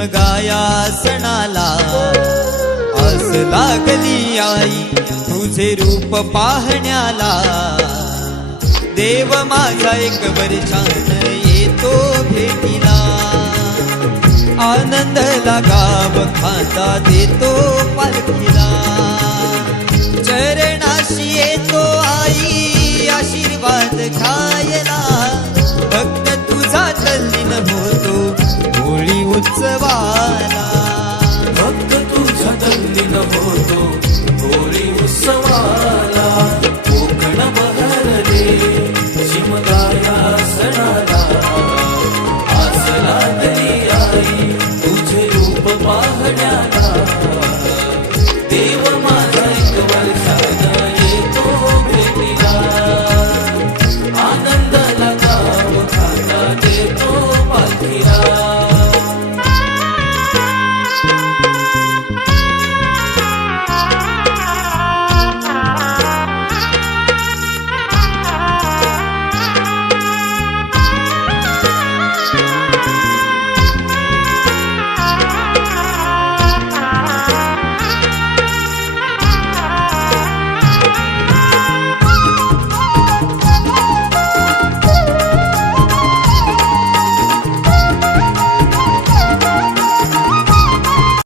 शिमगाया सणाला आस लागली आई तुझे रूप पाहण्याला। देव माझा एक वर्षान येतो भेटीला, आनंद गाव खाता देतो पालखीला। चरणाशी येतो आई आशीर्वाद खायला, भक्त तुझा तल्लीन होतो होळी उत्सवाला। भक्त तुझा तल्लीन होतो होळी उत्सवाला। कोकण बहरले शिमगाया सणाला, आस लागली आई तुझे रूप पाहण्याला। देव माझा एक वर्षान येतो भेटीला, आनंदाला गाव खाता देतो पालखीला।